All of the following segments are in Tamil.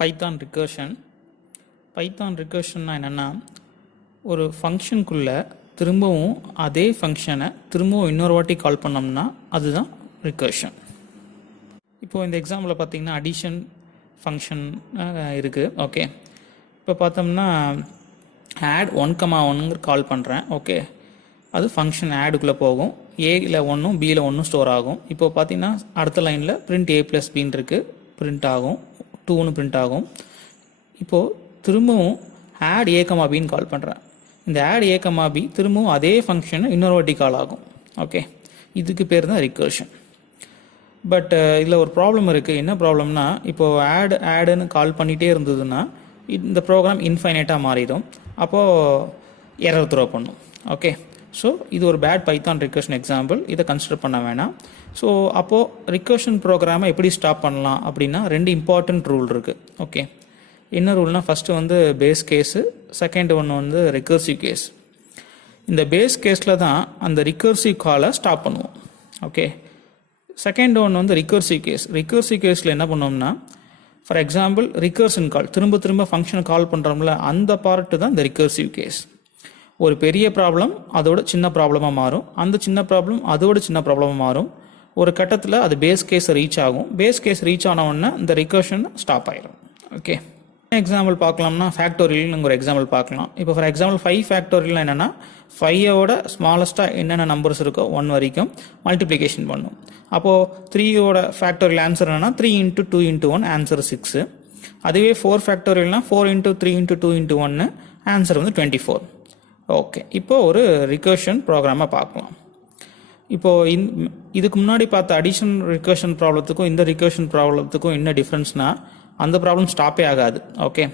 பைத்தான் ரிகர்ஷன்னா என்னென்னா, ஒரு ஃபங்க்ஷனுக்குள்ளே திரும்பவும் அதே ஃபங்க்ஷனை திரும்பவும் இன்னொரு வாட்டி கால் பண்ணோம்னா அதுதான் ரிகர்ஷன். இப்போது இந்த எக்ஸாம்பிளில் பார்த்தீங்கன்னா அடிஷன் ஃபங்க்ஷன் இருக்குது. ஓகே, இப்போ பார்த்தோம்னா ஆட் 1,1 கால் பண்ணுறேன். ஓகே, அது ஃபங்க்ஷன் ஆடுக்குள்ளே போகும். ஏல 1 பியில் 1 ஸ்டோர் ஆகும். இப்போ பார்த்தீங்கன்னா அடுத்த லைனில் பிரிண்ட் a + b இருக்குது, பிரிண்ட் ஆகும், 2 பிரிண்ட் ஆகும். இப்போது திரும்பவும் ஆட் a, bன்னு கால் பண்ணுறேன். இந்த ஆட் a, b திரும்பவும் அதே ஃபங்க்ஷனை இன்னொரு வாட்டி கால் ஆகும். ஓகே, இதுக்கு பேர் தான் ரிகர்ஷன். பட் இதில் ஒரு ப்ராப்ளம் இருக்குது. என்ன ப்ராப்ளம்னா, இப்போது ஆடுன்னு கால் பண்ணிகிட்டே இருந்ததுன்னா இந்த ப்ரோக்ராம் இன்ஃபைனைட்டாக மாறிடும். அப்போது எரர் த்ரோ பண்ணும். ஓகே, ஸோ இது ஒரு பேட் பைத்தான் ரிகர்ஷன் எக்ஸாம்பிள். இதை கன்சிடர் பண்ண வேணாம். ஸோ அப்போது ரிகர்ஷன் ப்ரோக்ராமை எப்படி ஸ்டாப் பண்ணலாம் அப்படின்னா 2 இம்பார்ட்டண்ட் ரூல் இருக்குது. ஓகே, என்ன ரூல்னால், ஃபஸ்ட்டு வந்து பேஸ் கேஸு, செகண்ட் ஒன்று வந்து ரிகர்சிவ் கேஸ். இந்த பேஸ் கேஸில் தான் அந்த ரிகர்சிவ் காலை ஸ்டாப் பண்ணுவோம். ஓகே, செகண்ட் ஒன்று வந்து ரிகர்சிவ் கேஸில் என்ன பண்ணோம்னா, ஃபார் எக்ஸாம்பிள் ரிகர்ஷன் கால், திரும்ப ஃபங்க்ஷனை கால் பண்ணுறோம்ல, அந்த பார்ட்டு தான் இந்த ரிகர்சிவ் கேஸ். ஒரு பெரிய ப்ராப்ளம் அதோட சின்ன ப்ராப்ளமாக மாறும், அந்த சின்ன ப்ராப்ளம் அதோட சின்ன ப்ராப்ளமாக மாறும். ஒரு கட்டத்தில் அது பேஸ் கேஸை ரீச் ஆகும். பேஸ் கேஸ் ரீச் ஆன உடனே இந்த ரிகர்ஷன் ஸ்டாப் ஆயிடும். ஓகே, எக்ஸாம்பிள் பார்க்கலாம்னா ஃபேக்டோரியல்னு ஒரு எக்ஸாம்பிள் பார்க்கலாம். இப்போ ஃபார் எக்ஸாம்பிள் 5 ஃபேக்டோரியல் என்னென்னா, 5ஓட ஸ்மாலஸ்ட்டாக என்னென்ன நம்பர்ஸ் இருக்கோ 1 வரைக்கும் மல்டிப்ளிகேஷன் பண்ணும். அப்போது 3ஓட ஃபேக்டோரியல் ஆன்சர் என்னென்னா 3 × 2 × 1 ஆன்சர் 6. அதுவே 4 ஃபேக்டோரியல்னா 4 × 3 × 2 × 1 ஆன்சர் வந்து 24. ஓகே, இப்போது ஒரு ரிகர்ஷன் ப்ரோக்ராமை பார்க்கலாம். இப்போது இதுக்கு முன்னாடி பார்த்த அடிஷன் ரிகர்ஷன் ப்ராப்ளத்துக்கும் இந்த ரிகர்ஷன் ப்ராப்ளத்துக்கும் என்ன டிஃப்ரென்ஸ்னால், அந்த ப்ராப்ளம் ஸ்டாப்பே ஆகாது. ஓகே,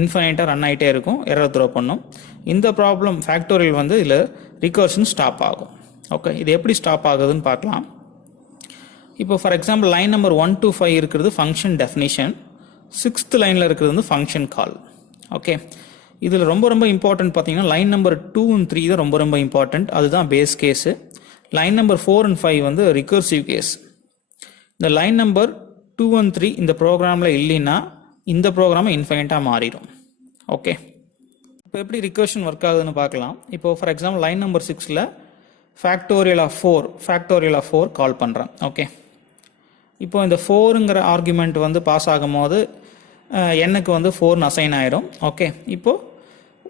இன்ஃபைனைட்டாக ரன் ஆகிட்டே இருக்கும், எரர் த்ரோ பண்ணும். இந்த ப்ராப்ளம் ஃபேக்டோரியல் வந்து இதில் ரிகர்ஷன் ஸ்டாப் ஆகும். ஓகே, இது எப்படி ஸ்டாப் ஆகுதுன்னு பார்க்கலாம். இப்போ for example line number 1 to 5 இருக்கிறது ஃபங்க்ஷன் டெஃபினிஷன், 6th லைனில் இருக்கிறது வந்து ஃபங்க்ஷன் கால். ஓகே, இதில் ரொம்ப இம்பார்ட்டன்ட் பார்த்தீங்கன்னா லைன் நம்பர் 2 and 3 தான் ரொம்ப இம்பார்ட்டன்ட். அதுதான் base case. Line number 4 and 5 வந்து ரிகர்சிவ் கேஸ். இந்த லைன் நம்பர் 2 and 3 இந்த ப்ரோக்ராமில் இல்லைன்னா இந்த ப்ரோக்ராமை இன்ஃபைனைட்டாக மாறிடும். ஓகே, இப்போ எப்படி ரிகர்ஷன் ஒர்க் ஆகுதுன்னு பார்க்கலாம். இப்போ ஃபார் எக்ஸாம்பிள் லைன் நம்பர் 6ல் ஃபேக்டோரியல் ஆஃப் 4 கால் பண்ணுறேன். ஓகே, இப்போ இந்த 4ங்கிற ஆர்குமெண்ட் வந்து பாஸ் ஆகும் போது எனக்கு வந்து 4 அசைன் ஆயிடும். ஓகே, இப்போது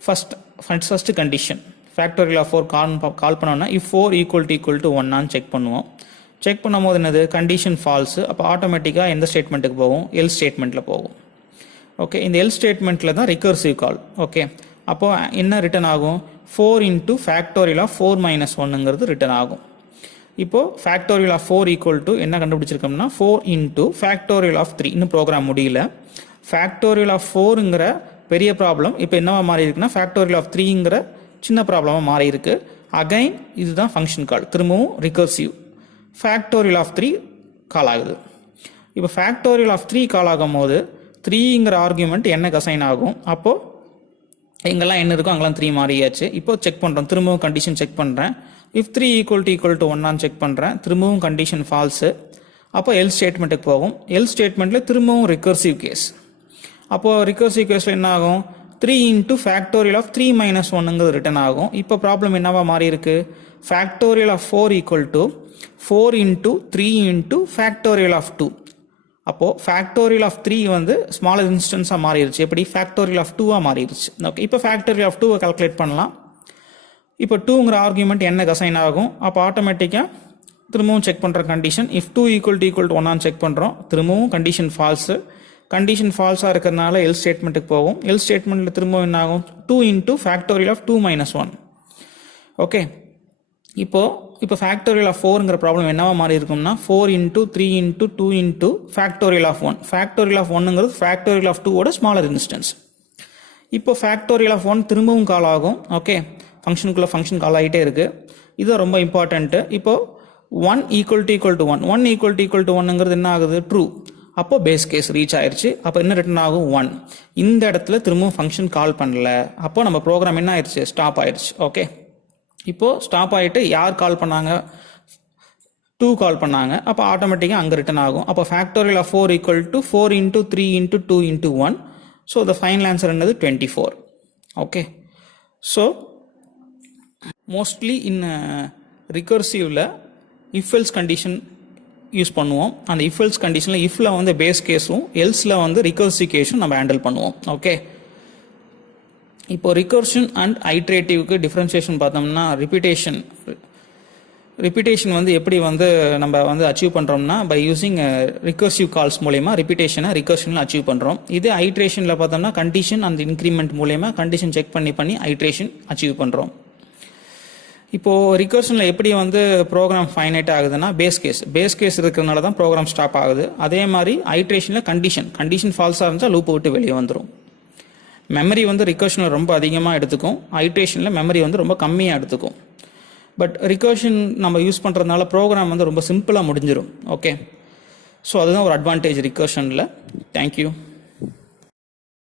ஃபஸ்ட்டு கண்டிஷன் ஃபேக்டோரியல் ஆஃப் 4 கால் பண்ணோன்னா இஃப் 4 = 1 செக் பண்ணுவோம். செக் பண்ணும் போது என்னது, கண்டிஷன் ஃபால்ஸு. அப்போ ஆட்டோமேட்டிக்காக எந்த ஸ்டேட்மெண்ட்டுக்கு போகும், எல் ஸ்டேட்மெண்ட்டில் போகும். ஓகே, இந்த எல் ஸ்டேட்மெண்ட்டில் தான் ரிகர்சிவ் கால். ஓகே, அப்போது என்ன ரிட்டன் ஆகும், 4 × ஃபேக்டோரியல் ஆஃப் 4 - 1ங்கிறது ரிட்டன் ஆகும். இப்போது ஃபேக்டோரியல் ஆஃப் 4 என்ன கண்டுபிடிச்சிருக்கோம்னா 4 × ஃபேக்டோரியல் ஆஃப் 3. இன்னும் ப்ரோக்ராம் முடியல. ஃபேக்டோரியல் ஆஃப் 4ங்கிற பெரிய ப்ராப்ளம் இப்போ என்னவா மாறி இருக்குன்னா ஃபேக்டோரியல் ஆஃப் 3ங்கிற சின்ன ப்ராப்ளமாக மாறி இருக்கு. அகைன் இதுதான் ஃபங்க்ஷன் கால், திரும்பவும் ரிகர்சிவ். ஃபேக்டோரியல் ஆஃப் 3 கால் ஆகுது. இப்போ ஃபேக்டோரியல் ஆஃப் 3 கால் ஆகும் போது 3ங்கிற ஆர்குமெண்ட் எனக்கு அசைன் ஆகும். அப்போது எங்கெல்லாம் என்ன இருக்கோ அங்கெல்லாம் 3 மாறியாச்சு. இப்போ செக் பண்ணுறோம், திரும்பவும் கண்டிஷன் செக் பண்ணுறேன். இஃப் 3 = 1 செக் பண்ணுறேன், திரும்பவும் கண்டிஷன் ஃபால்ஸு. அப்போ எல் ஸ்டேட்மெண்ட்டுக்கு போகும். எல் ஸ்டேட்மெண்ட்டில் திரும்பவும் ரிகர்சிவ் கேஸ். அப்போது ரிகர்சிவ் கேஸில் என்ன ஆகும், 3 × ஃபேக்டோரியல் ஆஃப் 3 - 1ங்கிறது ரிட்டன் ஆகும். இப்போ ப்ராப்ளம் என்னவா மாறி இருக்கு, ஃபேக்டோரியல் ஆஃப் 4 = 4 × 3 × ஃபேக்டோரியல் ஆஃப் 2. அப்போது ஃபேக்டோரியல் ஆஃப் 3 வந்து ஸ்மாலர் இன்ஸ்டன்ஸாக மாறிடுச்சு. எப்படி, ஃபேக்டோரியல் ஆஃப் 2 மாறிடுச்சு. ஓகே, இப்போ ஃபேக்டோரியல் ஆஃப் 2 கால்குலேட் பண்ணலாம். இப்போ 2ங்கிற ஆர்குமெண்ட் எனக்கு அசைன் ஆகும். அப்போ ஆட்டோமேட்டிக்காக திரும்பவும் செக் பண்ணுற கண்டிஷன் இஃப் 2 = 1 செக் பண்ணுறோம், திரும்பவும் கண்டிஷன் ஃபால்ஸு. கண்டிஷன் ஃபால்ஸாக இருக்கிறதுனால எல் ஸ்டேட்மெண்ட்டுக்கு போகும். எல் ஸ்டேட்மெண்ட்டில் திரும்பவும் என்ன ஆகும், 2 × ஃபேக்டோரியல் ஆஃப் 2 - 1. ஓகே, இப்போ ஃபேக்டோரியல் ஆஃப் 4ங்கிற ப்ராப்ளம் என்னவா மாறி இருக்கும்னா 4 × 3 × 2 × ஃபேக்டோரியல் ஆஃப் 1. ஃபேக்டோரியல் ஆஃப் 1ங்கிறது ஃபேக்டோரியல் ஆஃப் 2ஓட ஸ்மாலர் இன்ஸ்டன்ஸ். இப்போ ஃபேக்டோரியல் ஆஃப் 1 திரும்பவும் கால் ஆகும். ஓகே, ஃபங்க்ஷனுக்குள்ளே ஃபங்க்ஷன் கால் ஆகிட்டே இருக்குது. இது ரொம்ப இம்பார்ட்டண்ட்டு. இப்போது 1 = 1 1 = 1ங்கிறது என்ன ஆகுது, ட்ரூ. அப்போ பேஸ் கேஸ் ரீச் ஆயிடுச்சு. அப்போ என்ன ரிட்டன் ஆகும், 1. இந்த இடத்துல திரும்பவும் ஃபங்க்ஷன் கால் பண்ணல. அப்போ நம்ம ப்ரோக்ராம் என்ன ஆயிடுச்சு, ஸ்டாப் ஆயிடுச்சு. ஓகே, இப்போது ஸ்டாப் ஆகிட்டு யார் கால் பண்ணாங்க, 2 கால் பண்ணாங்க, அப்போ ஆட்டோமேட்டிக்காக அங்கே ரிட்டன் ஆகும். அப்போ factorial of 4 equal to 4 × 3 × 2 × 1. So the final answer என்னது 24. ஓகே, ஸோ மோஸ்ட்லி இன் ரிகர்சிவில் இஃப் எல்ஸ் கண்டிஷன் யூஸ் பண்ணுவோம். அந்த இஃப் எல்ஸ் கண்டிஷனில் இஃப்ல வந்து பேஸ் கேஸும் எல்ஸில் வந்து ரிகர்சிவ் கேஸும் நம்ம ஹேண்டில் பண்ணுவோம். ஓகே, இப்போ ரிகர்ஷன் அண்ட் ஐட்ரேட்டிவ்க்கு டிஃப்ரென்சியேஷன் பார்த்தோம்னா ரிப்பீட்டேஷன் வந்து எப்படி வந்து நம்ம வந்து அச்சீவ் பண்ணுறோம்னா பை யூஸிங் ரிகர்சிவ் கால்ஸ் மூலயமா ரிப்பீட்டேஷனை ரிகர்ஷனில் அச்சீவ் பண்ணுறோம். இது ஐட்ரேஷனில் பார்த்தோம்னா கண்டிஷன் அந்த இன்க்ரிமெண்ட் மூலயமா கண்டிஷன் செக் பண்ணி ஐட்ரேஷன் அச்சீவ் பண்ணுறோம். இப்போது ரிகர்ஷனில் எப்படி வந்து ப்ரோக்ராம் ஃபைனைட் ஆகுதுன்னா பேஸ் கேஸ் இருக்கிறதுனால தான் ப்ரோக்ராம் ஸ்டாப் ஆகுது. அதே மாதிரி ஐட்ரேஷனில் கண்டிஷன் ஃபால்ஸாக இருந்தால் லூப்பை விட்டு வெளியே வந்துடும். மெமரி வந்து ரிகர்ஷனில் ரொம்ப அதிகமாக எடுத்துக்கும், ஐட்ரேஷனில் மெமரி வந்து ரொம்ப கம்மியாக எடுத்துக்கும். பட் ரிகர்ஷன் நம்ம யூஸ் பண்ணுறதுனால ப்ரோக்ராம் வந்து ரொம்ப சிம்பிளாக முடிஞ்சிடும். ஓகே, ஸோ அதுதான் ஒரு அட்வான்டேஜ் ரிகர்ஷனில். தேங்க்யூ.